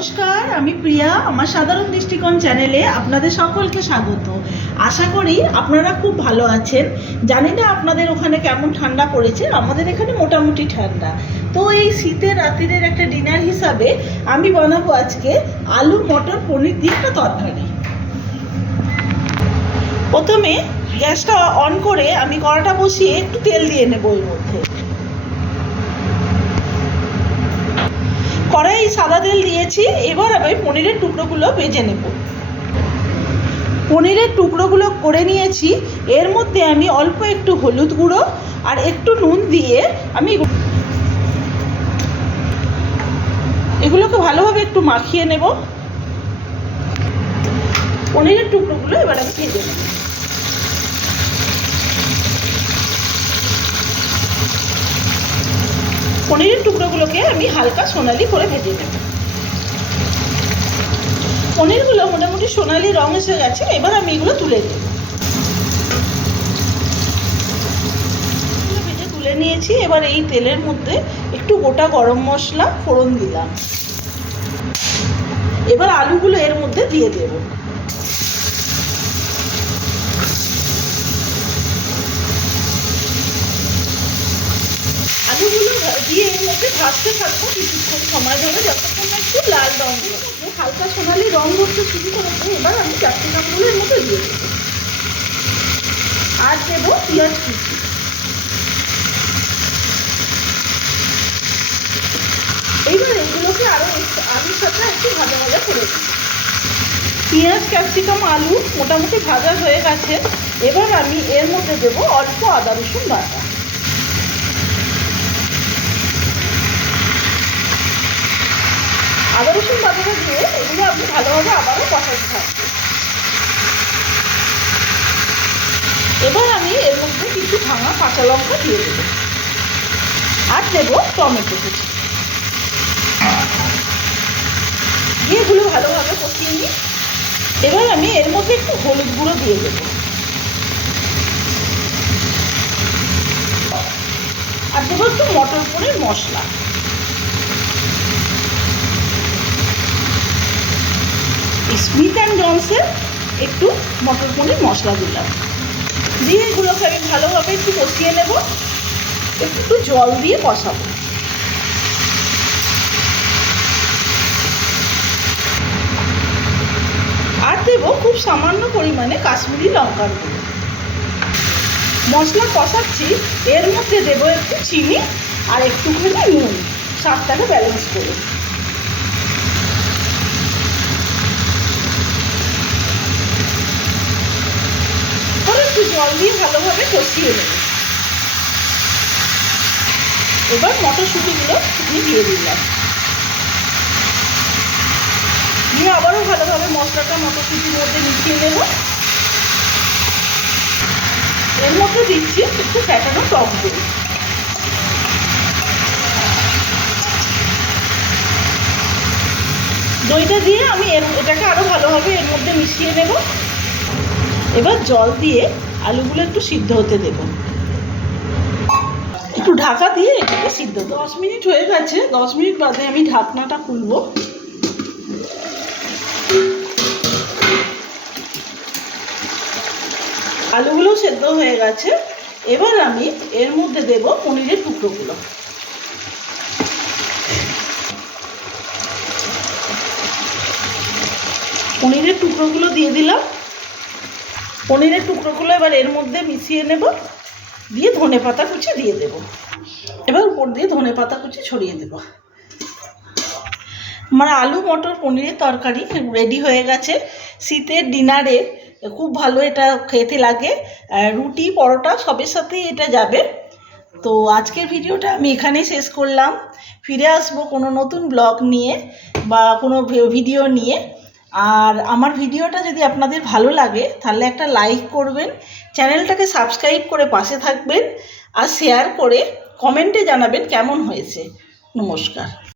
নমস্কার, আমি প্রিয়া, আমার সাধারণ দৃষ্টিকোণ চ্যানেলে আপনাদের সকলকে স্বাগত। আশা করি আপনারা খুব ভালো আছেন। জানি না আপনাদের ওখানে কেমন ঠান্ডা পড়েছে, আমাদের এখানে মোটামুটি ঠান্ডা। তো এই শীতের রাত্রির একটা ডিনার হিসাবে আমি বানাবো আজকে আলু, মটর, পনির দিয়ে একটা তরকারি। প্রথমে গ্যাসটা অন করে আমি কড়াটা বসিয়ে একটু তেল দিয়ে নেব এর মধ্যে। সাদা তেল দিয়েছি, এবার আমি পনিরের টুকরোগুলো ভেজে নেব। পনিরের টুকরোগুলো করে নিয়েছি, এর মধ্যে আমি অল্প একটু হলুদ গুঁড়ো আর একটু নুন দিয়ে আমি এগুলোকে ভালোভাবে একটু মাখিয়ে নেব। পনিরের টুকরোগুলো এবার আমি ভেজে নেব। পনিরের টুকরোগুলোকে আমি হালকা সোনালি করে ভেজে নেব। পনিরগুলো মোটামুটি সোনালি রং এসে গেছে, এবার আমি এগুলো তুলে দেব তুলে নিয়েছি, এবার এই তেলের মধ্যে একটু গোটা গরম মশলা, ফোড়ন দিলাম। এবার আলুগুলো এর মধ্যে দিয়ে দেব আলুগুলো দিয়ে এর মধ্যে ভাজতে থাকব কিছুক্ষণ সময় ধরে যতক্ষণ না একটু লাল রং হলো হালকা সোনালি রং ধরতে শুরু করেছে এবার আমি ক্যাপসিকামগুলো এর মধ্যে দিয়ে দেবো। আর দেবো পেঁয়াজ কুচি এইবার এগুলোকে আরও আলুর সাথে একটু ভাজা ভাজা করে দেবো পেঁয়াজ, ক্যাপসিকাম, আলু মোটামুটি ভাজা হয়ে গেছে। এবার আমি এর মধ্যে দেবো অল্প আদা রসুন বাটা। আদা রসুন বাটাটা দিয়ে এগুলো আপনি ভালোভাবে আবারও কষাতে থাকবেন এবার আমি এর মধ্যে কিছু ভাঙা কাঁচা লঙ্কা দিয়ে দেবো। আর দেবো টমেটো কুচি। দিয়ে এগুলো ভালোভাবে কষিয়ে নিই। এবার আমি এর মধ্যে একটু হলুদ গুঁড়ো দিয়ে দেবো। আর দেবো একটু মটর পনির মশলা। স্মিথ অ্যান্ড জনসের একটু মটর পনির, মশলা দিলাম। দিয়ে এগুলোকে আমি ভালোভাবে একটু কষিয়ে নেব। একটু জল দিয়ে কষাবো। আর দেবো খুব সামান্য পরিমাণে কাশ্মীরি লঙ্কার গুঁড়ো। মশলা কষাচ্ছি, এর মধ্যে দেবো একটু চিনি আর একটুখানি নুন। স্বাদটাকে ব্যালেন্স করে এবার একটু জল দিয়ে ভালোভাবে কষিয়ে নেব। এবার মটরশুঁটিগুলো আমি দিয়ে দিলাম। দিয়ে আবারও ভালোভাবে মশলাটা মটরশুঁটির মধ্যে মিশিয়ে নেব। এর মধ্যে দিচ্ছি একটু ফ্যাটানো টক দই। দইটা দিয়ে আমি এটাকে আরও ভালোভাবে এর মধ্যে মিশিয়ে নেব। এবার জল দিয়ে আলুগুলো একটু সিদ্ধ হতে দেব। একটু ঢাকা দিয়ে এটাকে সিদ্ধ দশ মিনিট হয়ে গেছে, দশ মিনিট বাদে আমি ঢাকনাটা খুলব। আলুগুলো সেদ্ধ হয়ে গেছে, এবার আমি এর মধ্যে দেব পনিরের টুকরোগুলো। পনিরের টুকরোগুলো দিয়ে দিলাম। পনিরের টুকরোগুলো এবার এর মধ্যে মিশিয়ে নেব। দিয়ে ধনে পাতা কুচি দিয়ে দেব। এবার উপর দিয়ে ধনে পাতা কুচি ছড়িয়ে দেব। আমার আলু, মটর, পনিরের তরকারি রেডি হয়ে গেছে। শীতের ডিনারে খুব ভালো এটা খেতে লাগে। রুটি, পরোটা সবের সাথেই এটা যাবে। তো আজকের ভিডিওটা আমি এখানেই শেষ করলাম। ফিরে আসব কোনো নতুন ব্লগ নিয়ে বা কোনো ভিডিও নিয়ে। আর আমার ভিডিওটা যদি আপনাদের ভালো লাগে, তাহলে একটা লাইক করবেন, চ্যানেলটাকে সাবস্ক্রাইব করে পাশে থাকবেন আর শেয়ার করে কমেন্টে জানাবেন কেমন হয়েছে। নমস্কার।